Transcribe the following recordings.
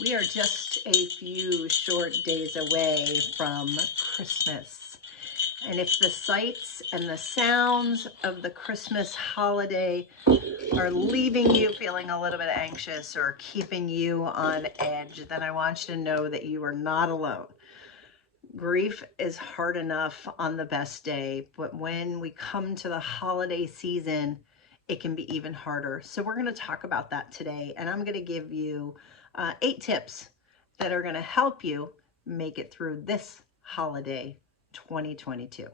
We are just a few short days away from Christmas. And if the sights and the sounds of the Christmas holiday are leaving you feeling a little bit anxious or keeping you on edge, then I want you to know that you are not alone. Grief is hard enough on the best day, but when we come to the holiday season, it can be even harder. So we're going to talk about that today, and I'm going to give you 8 tips that are going to help you make it through this holiday 2022.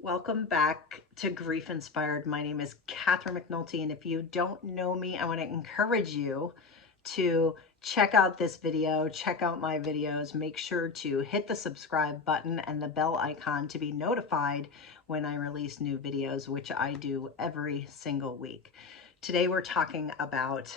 Welcome back to Grief Inspired. My name is Catherine McNulty, and if you don't know me, I want to encourage you to check out this video, check out my videos. Make sure to hit the subscribe button and the bell icon to be notified when I release new videos, which I do every single week. Today we're talking about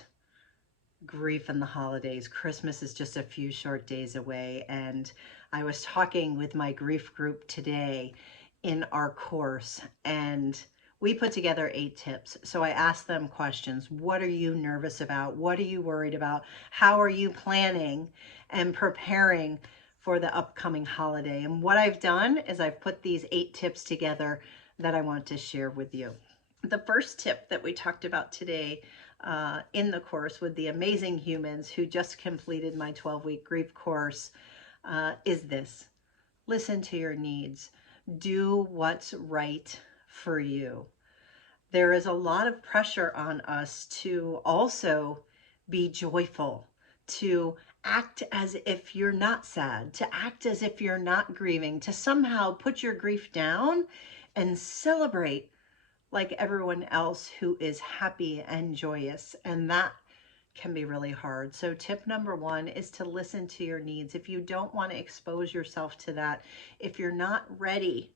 grief in the holidays. Christmas is just a few short days away, and I was talking with my grief group today in our course, and we put together 8 tips. So I asked them questions. What are you nervous about? What are you worried about? How are you planning and preparing for the upcoming holiday? And what I've done is I've put these 8 tips together that I want to share with you. The first tip that we talked about today in the course with the amazing humans who just completed my 12-week grief course is this: listen to your needs. Do what's right for you. There is a lot of pressure on us to also be joyful, to act as if you're not sad, to act as if you're not grieving, to somehow put your grief down and celebrate like everyone else who is happy and joyous. And that can be really hard. So tip number 1 is to listen to your needs. If you don't want to expose yourself to that, if you're not ready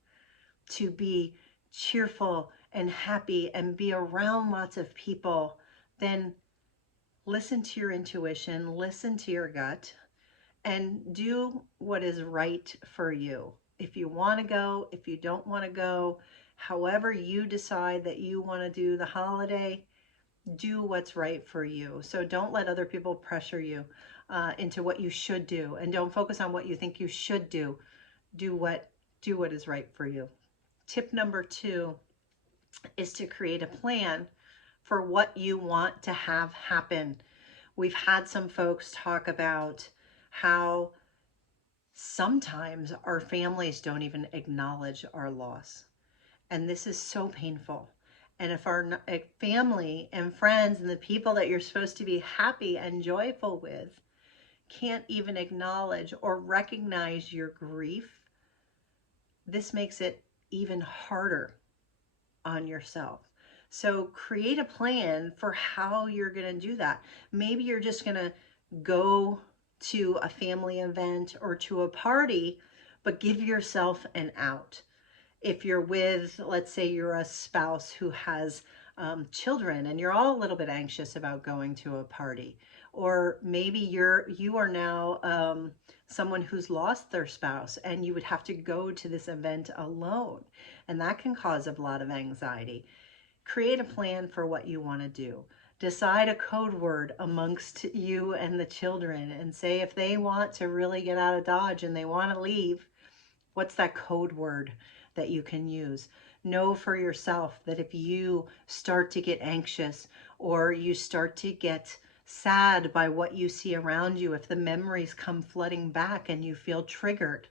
to be cheerful and happy and be around lots of people, then listen to your intuition, listen to your gut, and do what is right for you. If you want to go, if you don't want to go, however you decide that you want to do the holiday, do what's right for you. So don't let other people pressure you into what you should do, and don't focus on what you think you should do. Do what is right for you. Tip number 2 is to create a plan for what you want to have happen. We've had some folks talk about how sometimes our families don't even acknowledge our loss. And this is so painful. And if our family and friends and the people that you're supposed to be happy and joyful with can't even acknowledge or recognize your grief, this makes it even harder on yourself. So create a plan for how you're going to do that. Maybe you're just going to go to a family event or to a party, but give yourself an out. If you're with, let's say you're a spouse who has children and you're all a little bit anxious about going to a party, or maybe you are now someone who's lost their spouse and you would have to go to this event alone, and that can cause a lot of anxiety. Create a plan for what you want to do. Decide a code word amongst you and the children and say if they want to really get out of Dodge and they want to leave, what's that code word that you can use? Know for yourself that if you start to get anxious or you start to get sad by what you see around you, if the memories come flooding back and you feel triggered,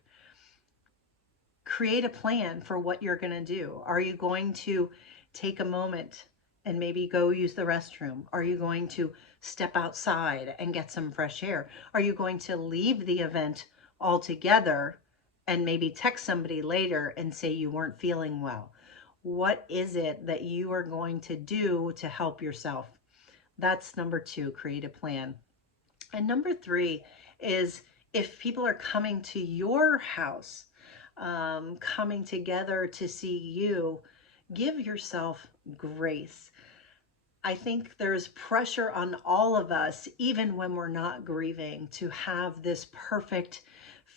create a plan for what you're going to do. Are you going to take a moment and maybe go use the restroom? Are you going to step outside and get some fresh air? Are you going to leave the event altogether and maybe text somebody later and say you weren't feeling well? What is it that you are going to do to help yourself? That's number 2, create a plan. And number 3 is if people are coming to your house, coming together to see you, give yourself grace. I think there's pressure on all of us, even when we're not grieving, to have this perfect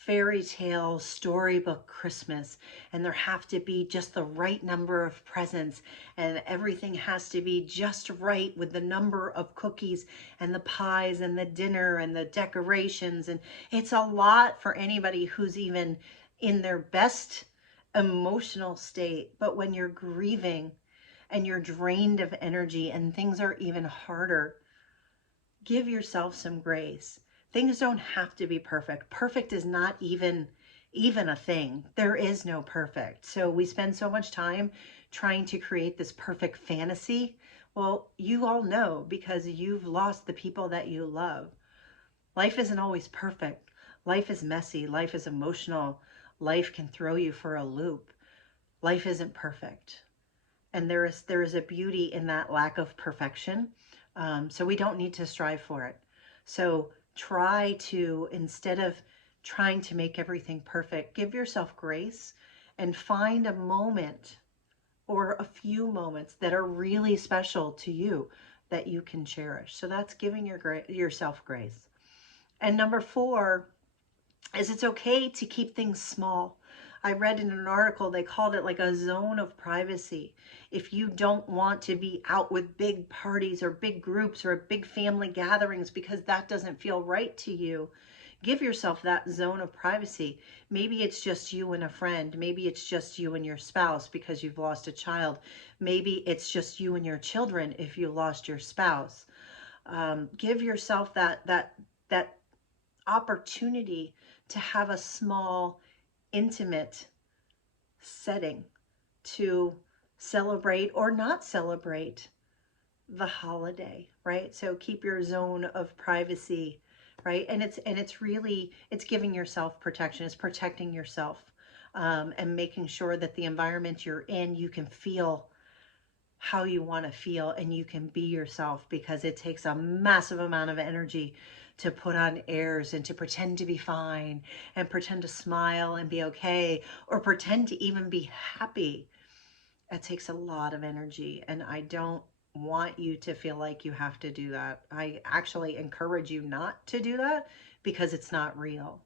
fairy tale storybook Christmas, and there have to be just the right number of presents, and everything has to be just right with the number of cookies and the pies and the dinner and the decorations. And it's a lot for anybody who's even in their best emotional state. But when you're grieving and you're drained of energy and things are even harder, give yourself some grace. Things don't have to be perfect. Perfect is not even a thing. There is no perfect. So we spend so much time trying to create this perfect fantasy. Well, you all know, because you've lost the people that you love. Life isn't always perfect. Life is messy. Life is emotional. Life can throw you for a loop. Life isn't perfect. And there is a beauty in that lack of perfection. So we don't need to strive for it. So try to, instead of trying to make everything perfect, give yourself grace and find a moment or a few moments that are really special to you that you can cherish. So that's giving yourself grace. And number 4 is it's okay to keep things small. I read in an article, they called it like a zone of privacy. If you don't want to be out with big parties or big groups or big family gatherings because that doesn't feel right to you, give yourself that zone of privacy. Maybe it's just you and a friend. Maybe it's just you and your spouse because you've lost a child. Maybe it's just you and your children if you lost your spouse. Give yourself that opportunity to have a small, intimate setting to celebrate or not celebrate the holiday, right? So keep your zone of privacy, right? And it's really, it's giving yourself protection. It's protecting yourself, and making sure that the environment you're in, you can feel how you want to feel and you can be yourself, because it takes a massive amount of energy to put on airs and to pretend to be fine and pretend to smile and be okay, or pretend to even be happy. It takes a lot of energy, and I don't want you to feel like you have to do that. I actually encourage you not to do that, because it's not real.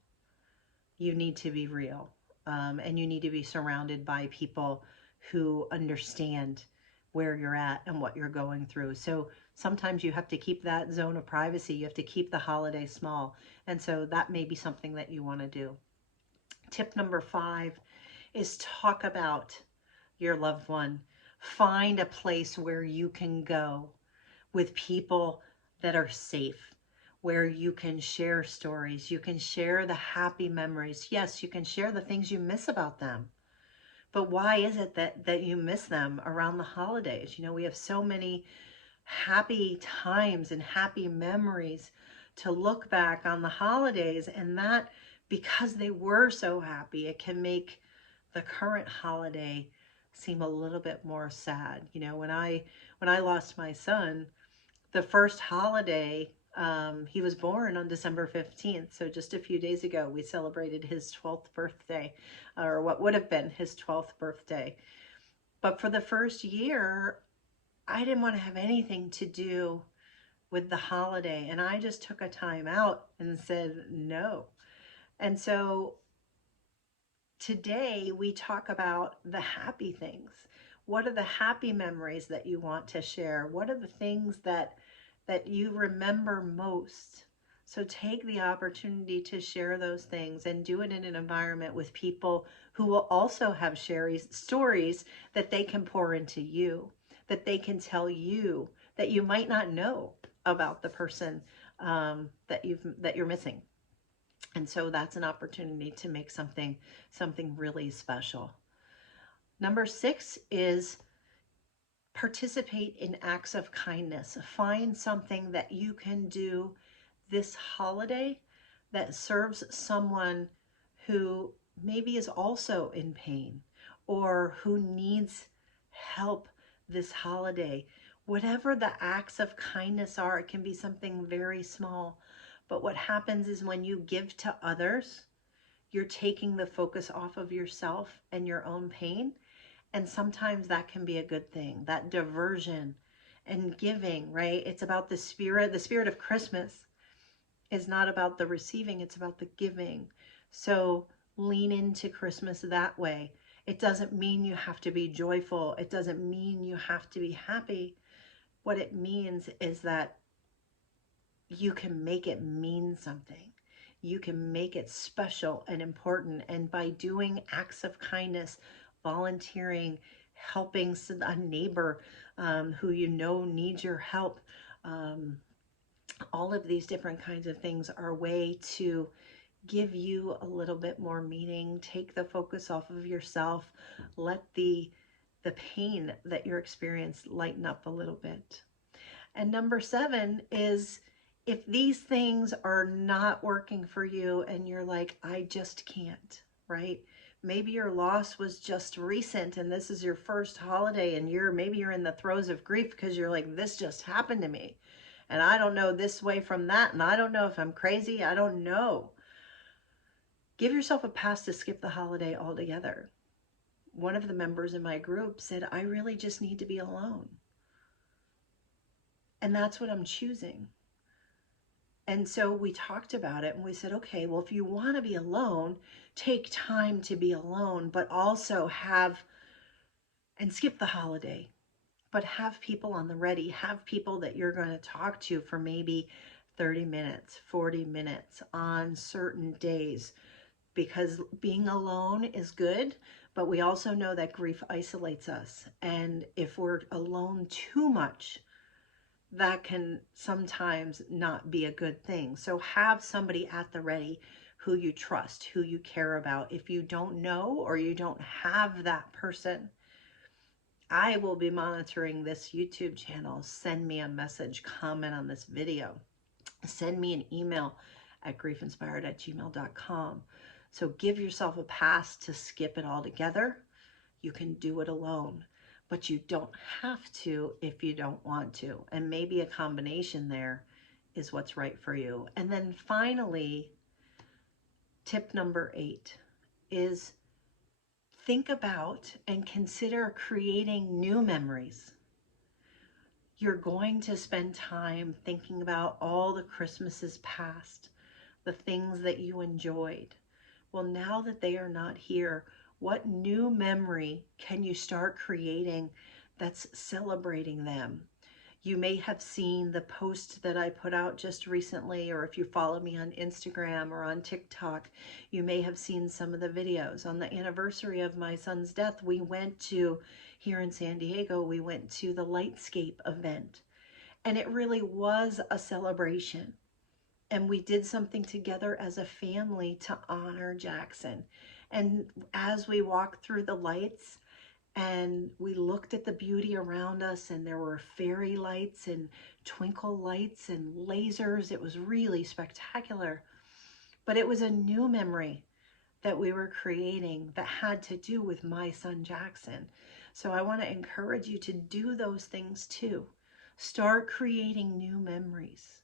You need to be real, and you need to be surrounded by people who understand where you're at and what you're going through. So sometimes you have to keep that zone of privacy. You have to keep the holiday small. And so that may be something that you want to do. Tip number 5 is talk about your loved one. Find a place where you can go with people that are safe, where you can share stories, you can share the happy memories. Yes, you can share the things you miss about them. But why is it that you miss them around the holidays? You know, we have so many happy times and happy memories to look back on the holidays, and that, because they were so happy, it can make the current holiday seem a little bit more sad. You know, when I lost my son, the first holiday, he was born on December 15th. So just a few days ago, we celebrated his 12th birthday, or what would have been his 12th birthday. But for the first year, I didn't want to have anything to do with the holiday. And I just took a time out and said no. And so today we talk about the happy things. What are the happy memories that you want to share? What are the things that you remember most? So take the opportunity to share those things, and do it in an environment with people who will also have stories that they can pour into you, that they can tell you that you might not know about the person that you're missing. And so that's an opportunity to make something really special. Number 6 is participate in acts of kindness. Find something that you can do this holiday that serves someone who maybe is also in pain or who needs help this holiday. Whatever the acts of kindness are, it can be something very small. But what happens is when you give to others, you're taking the focus off of yourself and your own pain. And sometimes that can be a good thing, that diversion and giving, right? It's about the spirit of Christmas is not about the receiving, it's about the giving. So lean into Christmas that way. It doesn't mean you have to be joyful. It doesn't mean you have to be happy. What it means is that you can make it mean something. You can make it special and important. And by doing acts of kindness, volunteering, helping a neighbor who you know needs your help, all of these different kinds of things are a way to give you a little bit more meaning, take the focus off of yourself, let the pain that you're experiencing lighten up a little bit. And number 7 is, if these things are not working for you and you're like, I just can't, right? Maybe your loss was just recent and this is your first holiday and maybe you're in the throes of grief because you're like, this just happened to me. And I don't know this way from that. And I don't know if I'm crazy. I don't know. Give yourself a pass to skip the holiday altogether. One of the members in my group said, I really just need to be alone. And that's what I'm choosing. And so we talked about it and we said, okay, well, if you want to be alone, take time to be alone, but also and skip the holiday, but have people on the ready, have people that you're going to talk to for maybe 30 minutes, 40 minutes on certain days, because being alone is good, but we also know that grief isolates us. And if we're alone too much, that can sometimes not be a good thing. So have somebody at the ready who you trust, who you care about. If you don't know or you don't have that person, I will be monitoring this YouTube channel. Send me a message, comment on this video. Send me an email at GriefInspired@gmail.com. So give yourself a pass to skip it all together. You can do it alone, but you don't have to if you don't want to. And maybe a combination there is what's right for you. And then finally, tip number 8 is think about and consider creating new memories. You're going to spend time thinking about all the Christmases past, the things that you enjoyed. Well, now that they are not here, what new memory can you start creating that's celebrating them? You may have seen the post that I put out just recently, or if you follow me on Instagram or on TikTok, you may have seen some of the videos. On the anniversary of my son's death, we went to, here in San Diego, we went to the Lightscape event. And it really was a celebration. And we did something together as a family to honor Jackson. And as we walked through the lights and we looked at the beauty around us, and there were fairy lights and twinkle lights and lasers, it was really spectacular. But it was a new memory that we were creating that had to do with my son Jackson. So I want to encourage you to do those things too. Start creating new memories.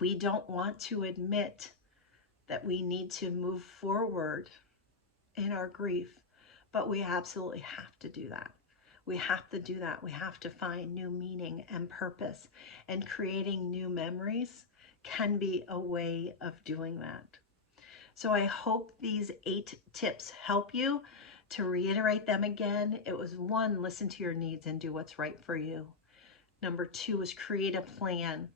We don't want to admit that we need to move forward in our grief, but we absolutely have to do that. We have to do that. We have to find new meaning and purpose, and creating new memories can be a way of doing that. So I hope these 8 tips help you. To reiterate them again, it was 1, listen to your needs and do what's right for you. Number 2 is create a plan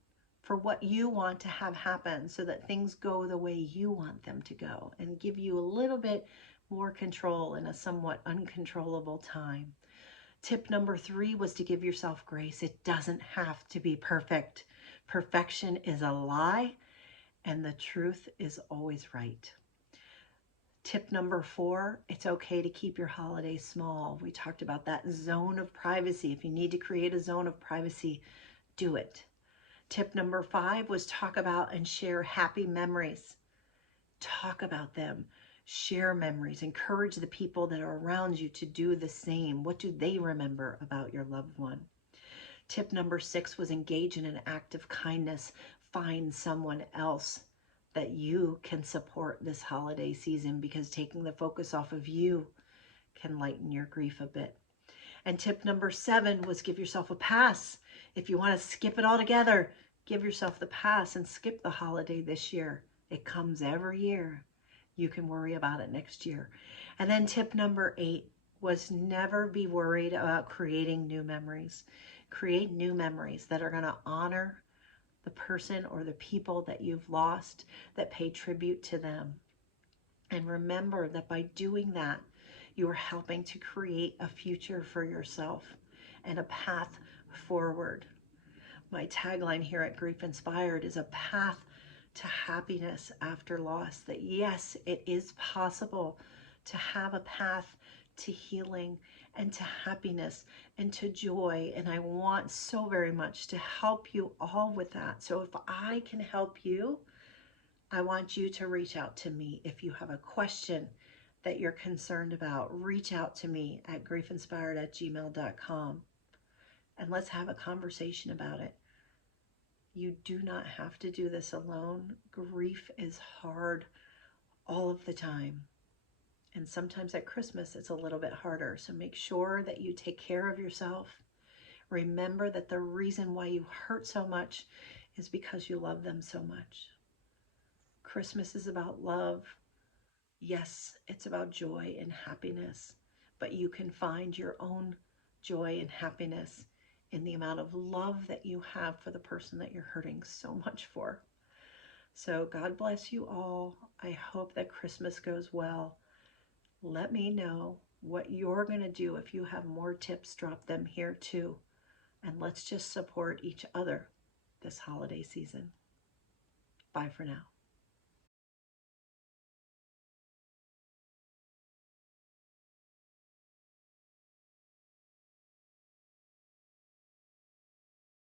for what you want to have happen so that things go the way you want them to go, and give you a little bit more control in a somewhat uncontrollable time. Tip number 3 was to give yourself grace. It doesn't have to be perfect. Perfection is a lie, and the truth is always right. Tip number 4, it's okay to keep your holidays small. We talked about that zone of privacy. If you need to create a zone of privacy, do it. Tip number 5 was talk about and share happy memories. Talk about them. Share memories. Encourage the people that are around you to do the same. What do they remember about your loved one? Tip number 6 was engage in an act of kindness. Find someone else that you can support this holiday season, because taking the focus off of you can lighten your grief a bit. And tip number 7 was give yourself a pass. If you want to skip it all together, give yourself the pass and skip the holiday this year. It comes every year. You can worry about it next year. And then tip number 8 was never be worried about creating new memories. Create new memories that are going to honor the person or the people that you've lost, that pay tribute to them. And remember that by doing that, you are helping to create a future for yourself and a path forward. My tagline here at Grief Inspired is a path to happiness after loss. That yes, it is possible to have a path to healing and to happiness and to joy. And I want so very much to help you all with that. So if I can help you, I want you to reach out to me. If you have a question that you're concerned about, reach out to me at griefInspired@gmail.com and let's have a conversation about it. You do not have to do this alone. Grief is hard all of the time. And sometimes at Christmas, it's a little bit harder. So make sure that you take care of yourself. Remember that the reason why you hurt so much is because you love them so much. Christmas is about love. Yes, it's about joy and happiness, but you can find your own joy and happiness in the amount of love that you have for the person that you're hurting so much for. So God bless you all. I hope that Christmas goes well. Let me know what you're going to do. If you have more tips, drop them here too. And let's just support each other this holiday season. Bye for now.